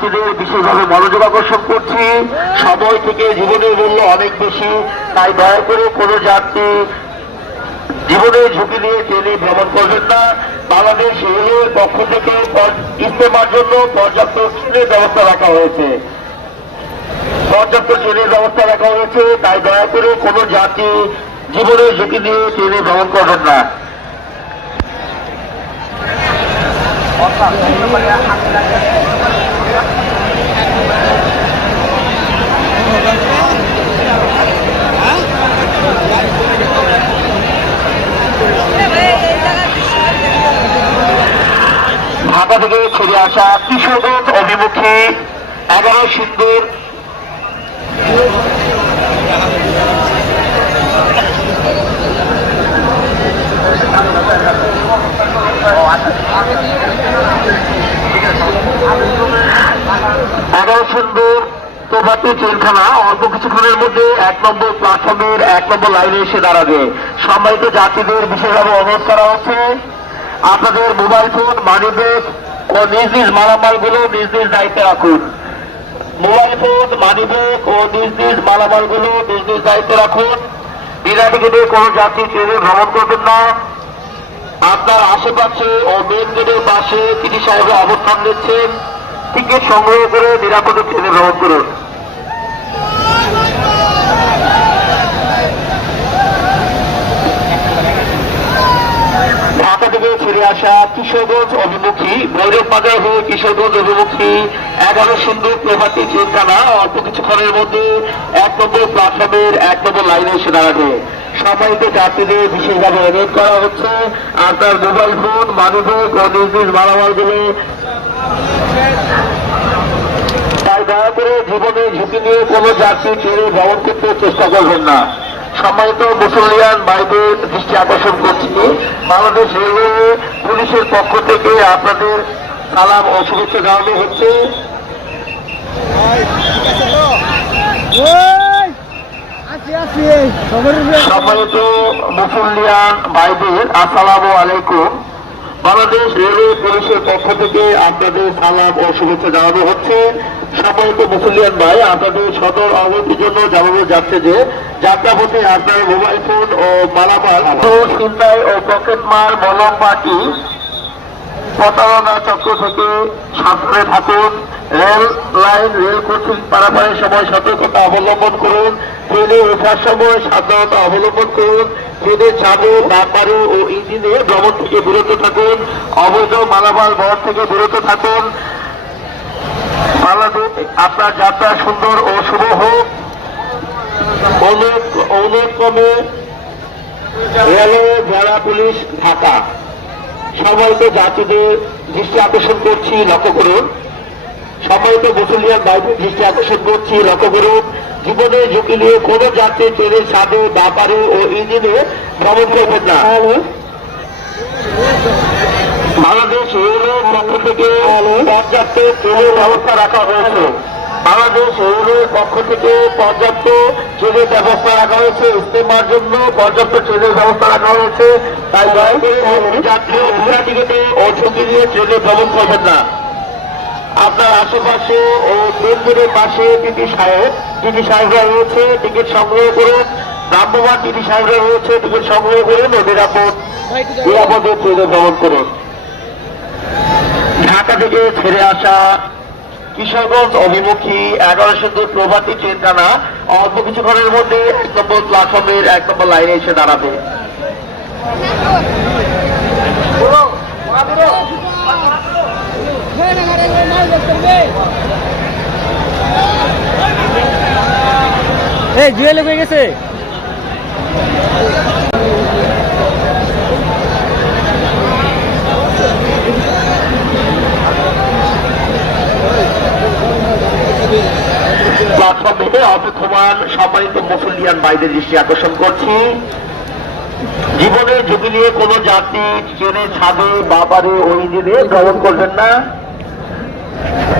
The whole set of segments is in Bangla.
যাত্রীদের বিশেষভাবে মনোযোগ আকর্ষণ করছি, সময় থেকে জীবনের মূল্য অনেক বেশি, তাই দয়া করে কোনো যাত্রী জীবনের ঝুঁকি নিয়ে ট্রেনে ভ্রমণ করবেন না। বাংলাদেশ রেলওয়ের পক্ষ থেকে ইজতেমার জন্য পর্যাপ্ত ট্রেনের ব্যবস্থা রাখা হয়েছে, তাই দয়া করে কোনো যাত্রী জীবনের ঝুঁকি নিয়ে ট্রেনে ভ্রমণ করবেন না। ঢাকা থেকে ছেড়ে আসা কিশোরগঞ্জ অভিমুখী 11 সিন্দুর প্রভাতী ট্রেনখানা অল্প কিছুক্ষণের মধ্যে 1 নম্বর প্ল্যাটফর্মের 1 নম্বর লাইনে এসে দাঁড়াবে। সম্মানিত যাত্রীদের বিশেষভাবে অনুরোধ করা হচ্ছে, আপনাদের মোবাইল ফোন, মানিব্যাগ ও নিজ নিজ মালামালগুলো নিজ নিজ দায়িত্বে রাখুন। মোবাইল ফোন, মানিব্যাগ ও নিজ নিজ মালামালগুলো নিজ নিজ দায়িত্বে রাখুন। বিনা টিকিটে কোনো যাত্রী ট্রেনে ভ্রমণ করবেন না। আপনার আশেপাশে ও মেন গেটের পাশে টিটি সাহেবরা অবস্থান নিচ্ছেন। টিকিট সংগ্রহ করে নিরাপদে ট্রেনে ভ্রমণ করুন। ঢাকা থেকে ছেড়ে আসা কিশোরগঞ্জ অভিমুখী ভৈরব বাজার হয়ে কিশোরগঞ্জ অভিমুখী 11 সিন্দুর প্রভাতী ট্রেনখানা অল্প কিছুক্ষণের মধ্যে 1 নম্বর প্ল্যাটফর্মের 1 নম্বর লাইনে এসে দাঁড়াবে। সম্মানিত যাত্রীদের বিশেষভাবে অনুরোধ করা হচ্ছে, আপনার মোবাইল ফোন, মানিব্যাগ ও নিজ নিজ মালামালগুলো তাই দয়া করে জীবনের ঝুঁকি নিয়ে কোনো যাত্রী ট্রেনে ভ্রমণ করতে চেষ্টা করবেন না। সম্মানিত মুসলিয়ান ভাইদের দৃষ্টি আকর্ষণ করছি, বাংলাদেশ রেলওয়ে পুলিশের পক্ষ থেকে আপনাদের সালাম ও শুভেচ্ছা জানানো হচ্ছে। সম্মানিত মুসলিয়ান ভাইদের আসসালামু আলাইকুম। বাংলাদেশ রেলওয়ে পুলিশের পক্ষ থেকে আপনাদের সালাম ও শুভেচ্ছা জানানো হচ্ছে। সম্মানিত মুসলিয়ান ভাই, আপনাদের সদর অবগতির জন্য জানানো যাচ্ছে যে যাত্রাপথে আপনার মোবাইল ফোন ও মালামাল ছিনতাই ও পকেটমার মলম পার্টি প্রতারণা চক্র থেকে সাবধানে থাকুন। রেল লাইন, রেল ক্রসিং পারাপারের সময় সতর্কতা অবলম্বন করুন। ট্রেনে ওঠার সময় সাবধানতা অবলম্বন করুন। ট্রেনের ছাদে, বাপারে ও ইঞ্জিনে ভ্রমণ থেকে বিরত থাকুন। অবৈধ মালামাল বহর থেকে বিরত থাকুন। বাংলাদেশ আপনার যাত্রা সুন্দর ও শুভ হোক। অনুক্রমে রেলওয়ে জেলা পুলিশ ঢাকা। সম্মানিত যাত্রীদের দৃষ্টি আকর্ষণ করছি, লক্ষ্য করুন। সম্মানিত মুসলিয়ান ভাইদের দৃষ্টি আকর্ষণ করছি, লক্ষ্য করুন। জীবনের ঝুঁকি নিয়ে কোনো যাত্রী ট্রেনের ছাদে, বাপারে ও ইঞ্জিনে ভ্রমণ করবেন না। বাংলাদেশ রেলওয়ের পক্ষ থেকে পর্যাপ্ত ট্রেনের ব্যবস্থা রাখা হয়েছে। বাংলাদেশ রেলওয়ের পক্ষ থেকে পর্যাপ্ত ট্রেনের ব্যবস্থা রাখা হয়েছে। ইজতেমার জন্য পর্যাপ্ত ট্রেনের ব্যবস্থা রাখা হয়েছে। তাই দয়া করে যাত্রী বিনা টিকিটে ও ঝুঁকি নিয়ে ট্রেনে ভ্রমণ করবেন না। আপনার আশেপাশে ও ট্রেন গেটের পাশে টিটি সাহেবরা রয়েছে, টিকিট সংগ্রহ করুন। ভ্রাম্যমাণ টিটি সাহেবরা রয়েছে, টিকিট সংগ্রহ করুন ও নিরাপদে ট্রেনে ভ্রমণ করুন। ঢাকা থেকে ছেড়ে আসা কিশোরগঞ্জ অভিমুখী 11 সিন্দুর প্রভাতী ট্রেনখানা অল্প কিছুক্ষণের মধ্যে 1 নম্বর প্ল্যাটফর্মের 1 নম্বর লাইনে এসে দাঁড়াবে। এই জুয়েল হয়ে গেছে। প্ল্যাটফর্ম থেকে অপেক্ষমান সম্মানিত মুসলিয়ান ভাইদের দৃষ্টি আকর্ষণ করছি, জীবনের ঝুঁকি নিয়ে কোনো যাত্রী ট্রেনের ছাদে, বাপারে ও ইঞ্জিনে ভ্রমণ করবেন না।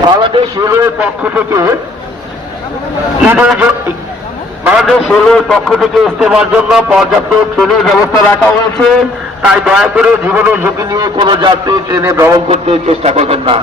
বাংলাদেশ রেলওয়ের পক্ষ থেকে ইজতেমার জন্য পর্যাপ্ত ট্রেনের ব্যবস্থা রাখা হয়েছে। তাই দয়া করে জীবনের ঝুঁকি নিয়ে কোনো যাত্রী ট্রেনে ভ্রমণ করতে চেষ্টা করবেন না।